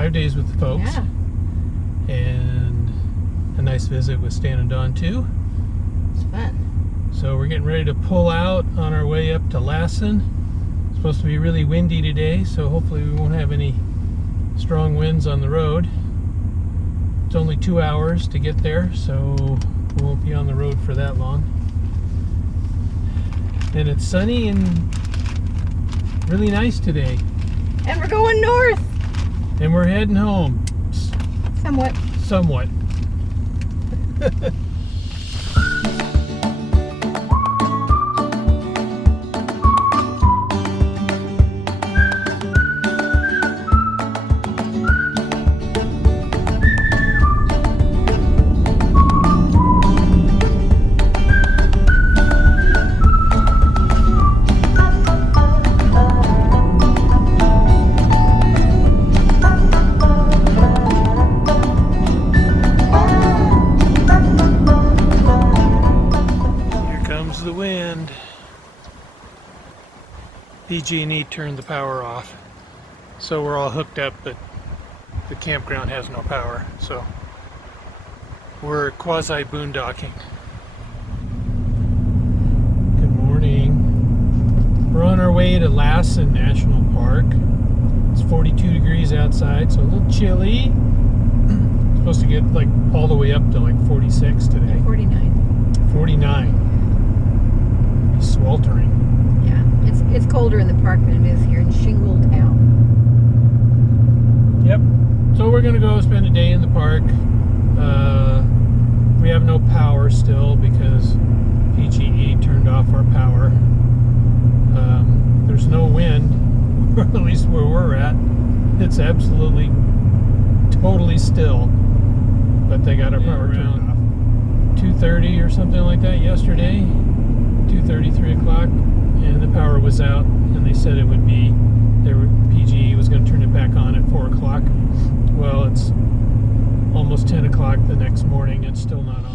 5 days with the folks. Yeah. And a nice visit with Stan and Dawn too. It's fun. So we're getting ready to pull out on our way up to Lassen. It's supposed to be really windy today, so hopefully we won't have any strong winds on the road. It's only 2 hours to get there, so we won't be on the road for that long. And it's sunny and really nice today. And we're going north. And we're heading home. Somewhat. Somewhat. The wind. PG&E turned the power off, so we're all hooked up, but the campground has no power, so we're quasi boondocking. Good morning. We're on our way to Lassen National Park. It's 42 degrees outside, so a little chilly. It's supposed to get like all the way up to like 46 today. 49. 49. Sweltering. Yeah, it's colder in the park than it is here in Shingle Town. Yep. So we're gonna go spend a day in the park. We have no power still because PG&E turned off our power. There's no wind, or at least where we're at. It's absolutely, totally still. But they got our power turned off. 2:30 or something like that yesterday. 2:30, 3 o'clock, and the power was out, and they said it would be, PG&E was going to turn it back on at 4 o'clock. Well, it's almost 10 o'clock the next morning, it's still not on.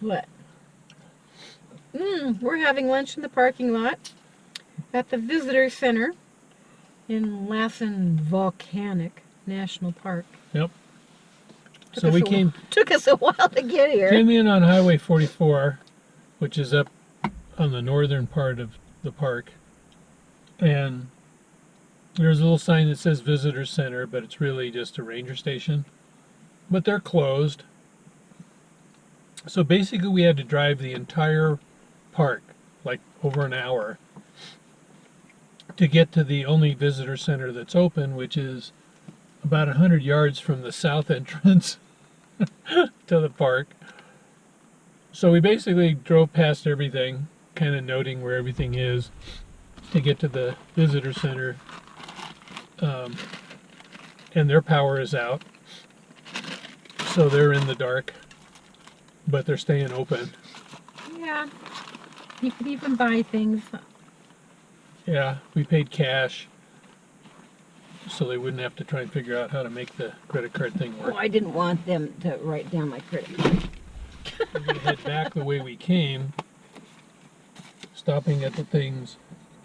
What? We're having lunch in the parking lot at the visitor center in Lassen Volcanic National Park. Yep. So we Took us a while to get here. came in on Highway 44, which is up on the northern part of the park, and there's a little sign that says Visitor Center, but it's really just a ranger station. But they're closed. So basically we had to drive the entire park, like over an hour, to get to the only visitor center that's open, which is about 100 yards from the south entrance to the park. So we basically drove past everything, kind of noting where everything is, to get to the visitor center. And their power is out, so they're in the dark, but they're staying open. Yeah. You could even buy things. Yeah, we paid cash, so they wouldn't have to try and figure out how to make the credit card thing work. Oh, I didn't want them to write down my credit card. We're going to head back the way we came, stopping at the things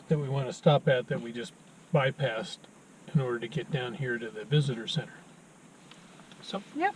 that we want to stop at that we just bypassed in order to get down here to the visitor center. So, Yep.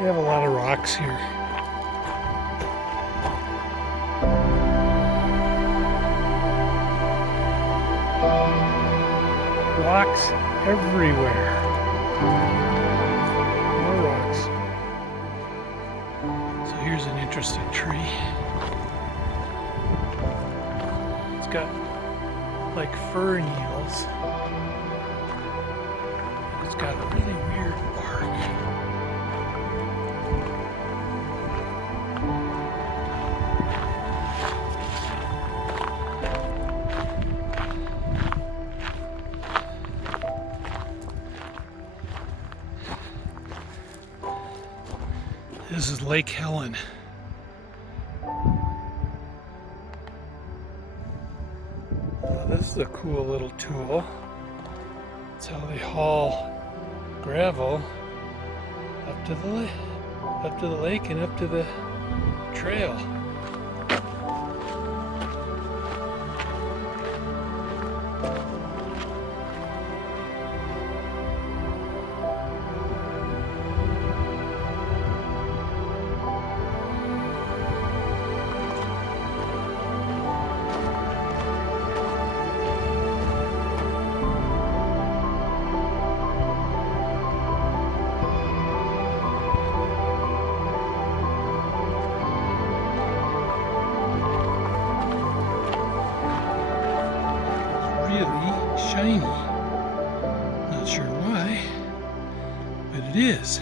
we have a lot of rocks here. Rocks everywhere. More rocks. So here's an interesting tree. It's got like fir needles. It's got a really weird bark. This is Lake Helen. This is a cool little tool. It's how they haul gravel up to the lake and up to the trail. Really shiny. Not sure why, but it is.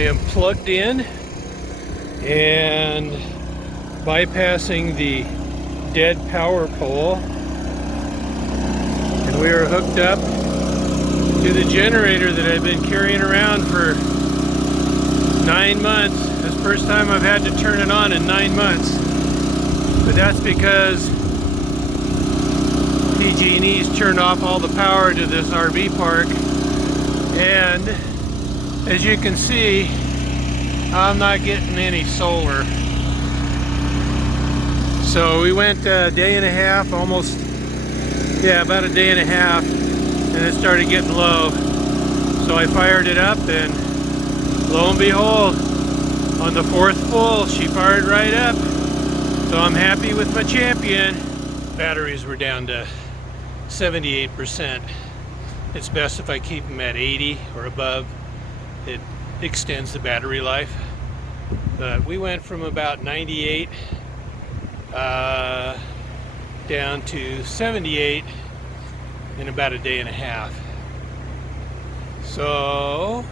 am plugged in and bypassing the dead power pole, and we are hooked up to the generator that I've been carrying around for 9 months. This is the first time I've had to turn it on in 9 months, but that's because PG&E's turned off all the power to this RV park, and as you can see, I'm not getting any solar. So we went a day and a half, almost, yeah, about a day and a half, and it started getting low. So I fired it up, and lo and behold, on the 4th pull, she fired right up. So I'm happy with my champion. Batteries were down to 78%. It's best if I keep them at 80 or above. It extends the battery life. But we went from about 98 down to 78 in about a day and a half. So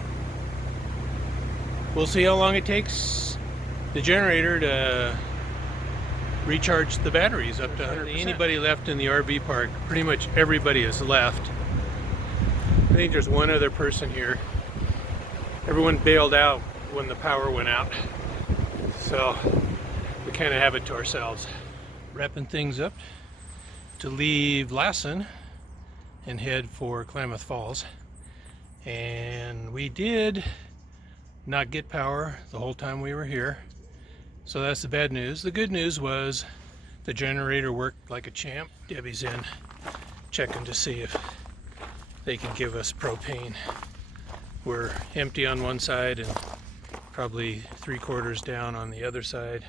we'll see how long it takes the generator to recharge the batteries up to 100%. Anybody left in the RV park? Pretty much everybody has left. I think there's one other person here. Everyone bailed out when the power went out, so we kind of have it to ourselves. Wrapping things up to leave Lassen and head for Klamath Falls. And we did not get power the whole time we were here, so that's the bad news. The good news was the generator worked like a champ. Debbie's in checking to see if they can give us propane. We're empty on one side and probably 3/4 down on the other side,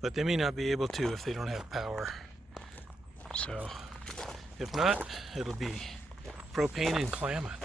but they may not be able to if they don't have power. So if not, it'll be propane in Klamath.